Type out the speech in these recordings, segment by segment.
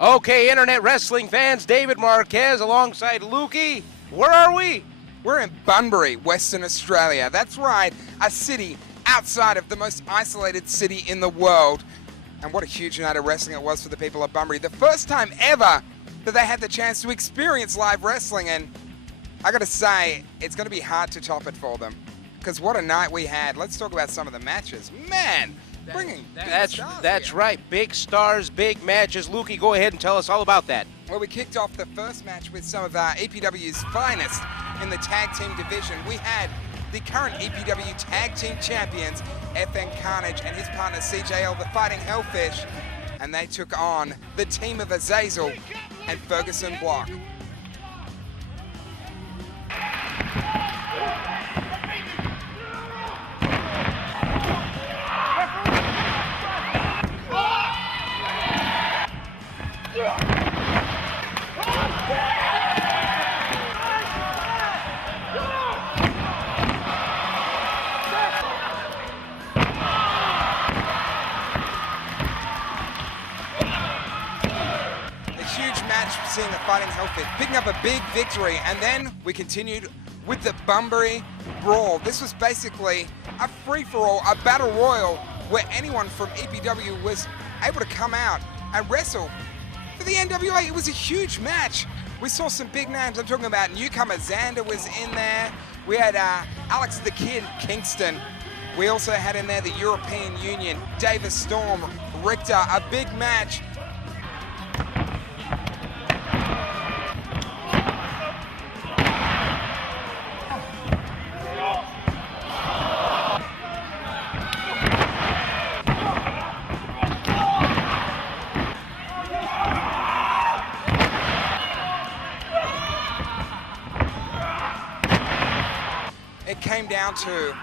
Okay, Internet Wrestling fans, David Marquez alongside Lukey. Where are we? We're in Bunbury, Western Australia. That's right, a city outside of the most isolated city in the world. And what a huge night of wrestling it was for the people of Bunbury. The first time ever that they had the chance to experience live wrestling. And I gotta say, it's gonna be hard to top it for them. Because what a night we had. Let's talk about some of the matches. Man, bringing big stars That's here. right, big stars, big matches. Lukey, go ahead and tell us all about that. Well, we kicked off the first match with some of our EPW's finest in the tag team division. We had the current EPW Tag Team Champions, FN Carnage and his partner CJL, the Fighting Hellfish, and they took on the team of Azazel and Ferguson Block. Seeing the Fighting Hellfish picking up a big victory, and then we continued with the Bunbury Brawl. This was basically a free-for-all, a battle royal, where anyone from EPW was able to come out and wrestle for the NWA. It was a huge match. We saw some big names. I'm talking about newcomer Xander was in there. We had Alex the Kid Kingston. We also had in there the European Union, Davis Storm, Richter, a big match. It came down to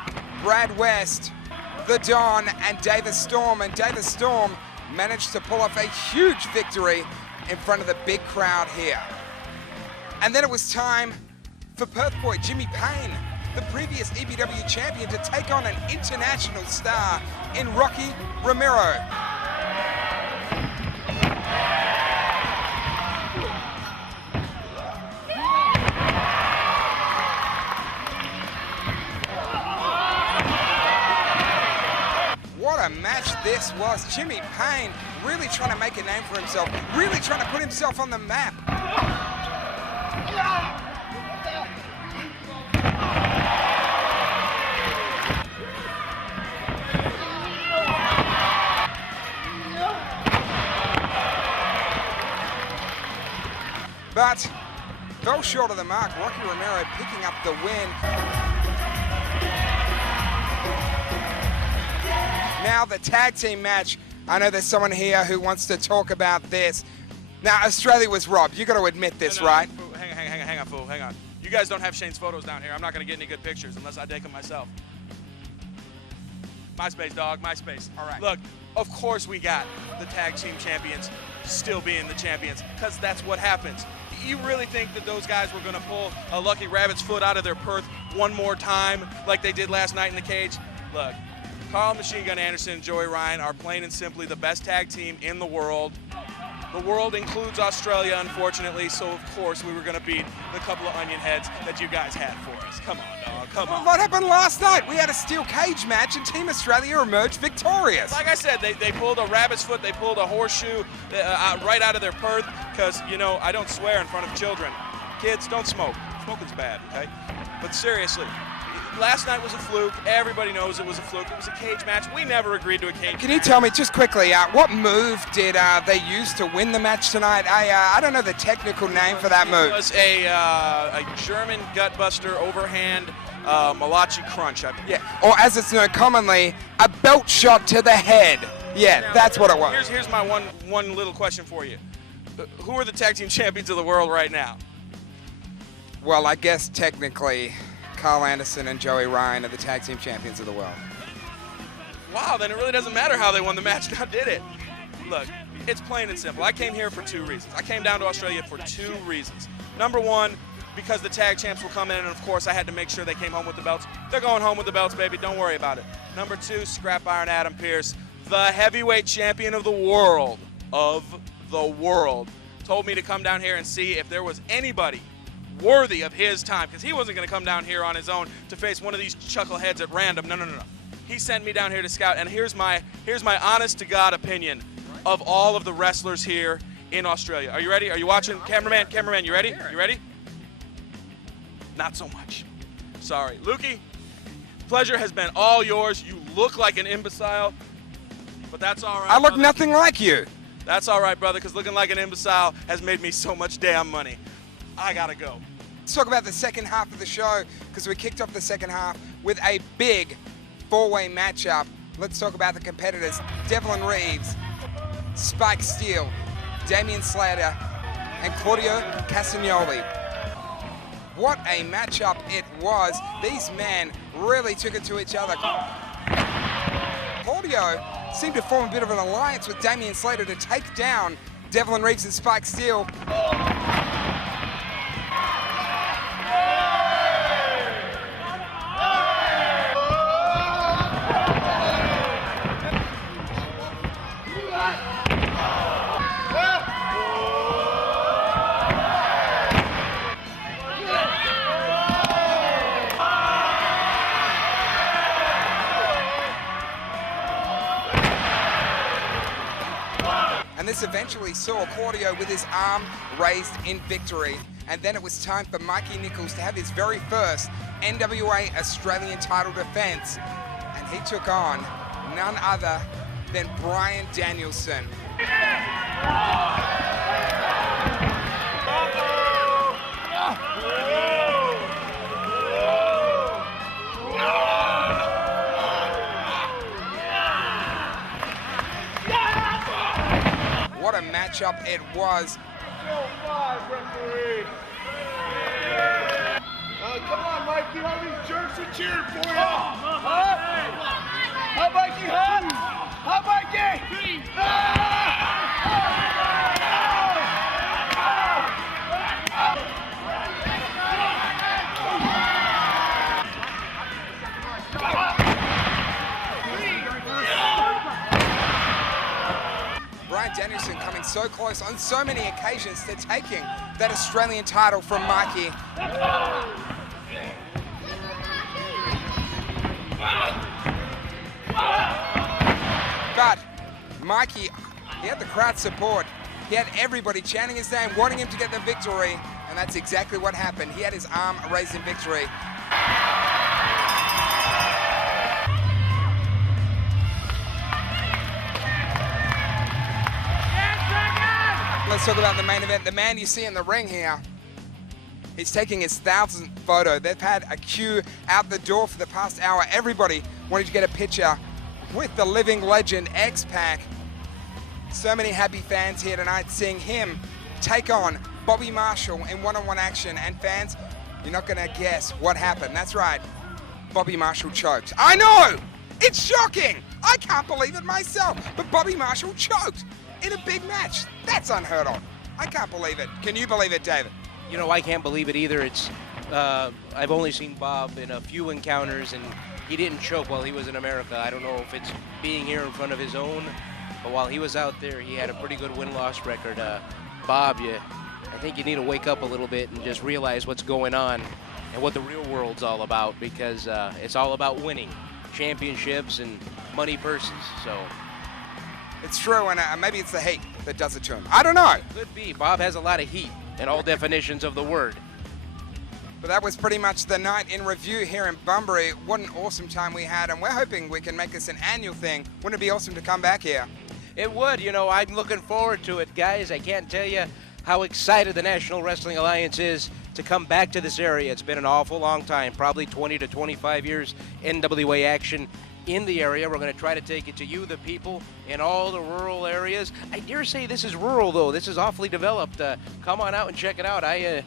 Brad West, the Don, and Davis Storm. And Davis Storm managed to pull off a huge victory in front of the big crowd here. And then it was time for Perth boy Jimmy Payne, the previous EPW champion, to take on an international star in Rocky Romero. What a match this was. Jimmy Payne really trying to make a name for himself, really trying to put himself on the map. But fell short of the mark. Rocky Romero picking up the win. Now the tag team match. I know there's someone here who wants to talk about this. Now, Australia was robbed. You got to admit this, No, right? Hang on, fool. Hang on. You guys don't have Shane's photos down here. I'm not going to get any good pictures unless I take them myself. MySpace, dog. MySpace. All right. Look, of course we got the tag team champions still being the champions, because that's what happens. Do you really think that those guys were going to pull a lucky rabbit's foot out of their Perth one more time like they did last night in the cage? Look. Karl, Machine Gun Anderson, and Joey Ryan are plain and simply the best tag team in the world. The world includes Australia, unfortunately, so of course we were going to beat the couple of onion heads that you guys had for us. Come on, dog, come on. What happened last night? We had a steel cage match and Team Australia emerged victorious. Like I said, they pulled a rabbit's foot, they pulled a horseshoe right out of their Perth, because, you know, I don't swear in front of children. Kids, don't smoke. Smoking's bad, okay? But seriously, last night was a fluke. Everybody knows it was a fluke. It was a cage match. We never agreed to a cage match. Can you tell me just quickly, what move did they use to win the match tonight? I don't know the technical name for that move. It was a German gutbuster overhand Malachi crunch. Yeah, or as it's known commonly, a belt shot to the head. Yeah, now, that's what it was. Here's my one little question for you. Who are the tag team champions of the world right now? Well, I guess technically Karl Anderson and Joey Ryan are the tag team champions of the world. Wow, then it really doesn't matter how they won the match, now did it? Look, it's plain and simple. I came here for two reasons. I came down to Australia for two reasons. Number one, because the tag champs will come in, and of course I had to make sure they came home with the belts. They're going home with the belts, baby, don't worry about it. Number two, Scrap Iron Adam Pearce, the heavyweight champion of the world. the world told me to come down here and see if there was anybody worthy of his time, because he wasn't going to come down here on his own to face one of these chuckleheads at random. No. He sent me down here to scout, and here's my honest to God opinion of all of the wrestlers here in Australia. Are you ready? Are you watching? Cameraman, you ready? You ready? Not so much. Sorry. Lukey, pleasure has been all yours. You look like an imbecile, but that's all right. I look brother. nothing like you. That's all right, brother, because looking like an imbecile has made me so much damn money. I gotta go. Let's talk about the second half of the show, because we kicked off the second half with a big four-way matchup. Let's talk about the competitors. Devlin Reeves, Spike Steele, Damian Slater, and Claudio Castagnoli. What a matchup it was. These men really took it to each other. Claudio seemed to form a bit of an alliance with Damian Slater to take down Devlin Reeves and Spike Steele. And this eventually saw Claudio with his arm raised in victory. And then it was time for Mikey Nicholls to have his very first NWA Australian title defense. And he took on none other than Bryan Danielson. What a matchup it was. Referee. Come on, Mikey. All these jerks are cheering for you. Huh, Mikey? Huh, Mikey? Bryan Danielson coming so close on so many occasions to taking that Australian title from Mikey. But Mikey, he had the crowd support. He had everybody chanting his name, wanting him to get the victory, and that's exactly what happened. He had his arm raised in victory. Let's talk about the main event. The man you see in the ring here, he's taking his 1,000th photo. They've had a queue out the door for the past hour. Everybody wanted to get a picture with the living legend, X-Pac. So many happy fans here tonight seeing him take on Bobby Marshall in one-on-one action. And fans, you're not gonna guess what happened. That's right, Bobby Marshall choked. I know, it's shocking. I can't believe it myself, but Bobby Marshall choked in a big match. That's unheard of. I can't believe it. Can you believe it, David? You know, I can't believe it either. It's I've only seen Bob in a few encounters, and he didn't choke while he was in America. I don't know if it's being here in front of his own, but while he was out there, he had a pretty good win-loss record. Bob, I think you need to wake up a little bit and just realize what's going on and what the real world's all about, because it's all about winning championships and money purses. So it's true, and maybe it's the heat that does it to him. I don't know. could be. Bob has a lot of heat in all definitions of the word. But that was pretty much the night in review here in Bunbury. What an awesome time we had, and we're hoping we can make this an annual thing. Wouldn't it be awesome to come back here? It would. You know, I'm looking forward to it, guys. I can't tell you how excited the National Wrestling Alliance is to come back to this area. It's been an awful long time, probably 20 to 25 years NWA action in the area. We're going to try to take it to you, the people, in all the rural areas. I dare say this is rural, though. This is awfully developed. Come on out and check it out. I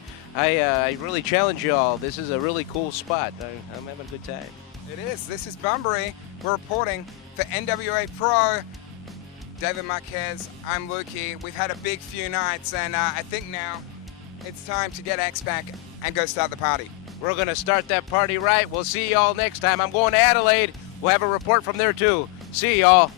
really challenge you all. This is a really cool spot. I'm having a good time. It is. This is Bunbury. We're reporting for NWA Pro. David Marquez, I'm Lukey. We've had a big few nights, and I think now it's time to get X-Pac and go start the party. We're going to start that party right. We'll see y'all next time. I'm going to Adelaide. We'll have a report from there, too. See y'all.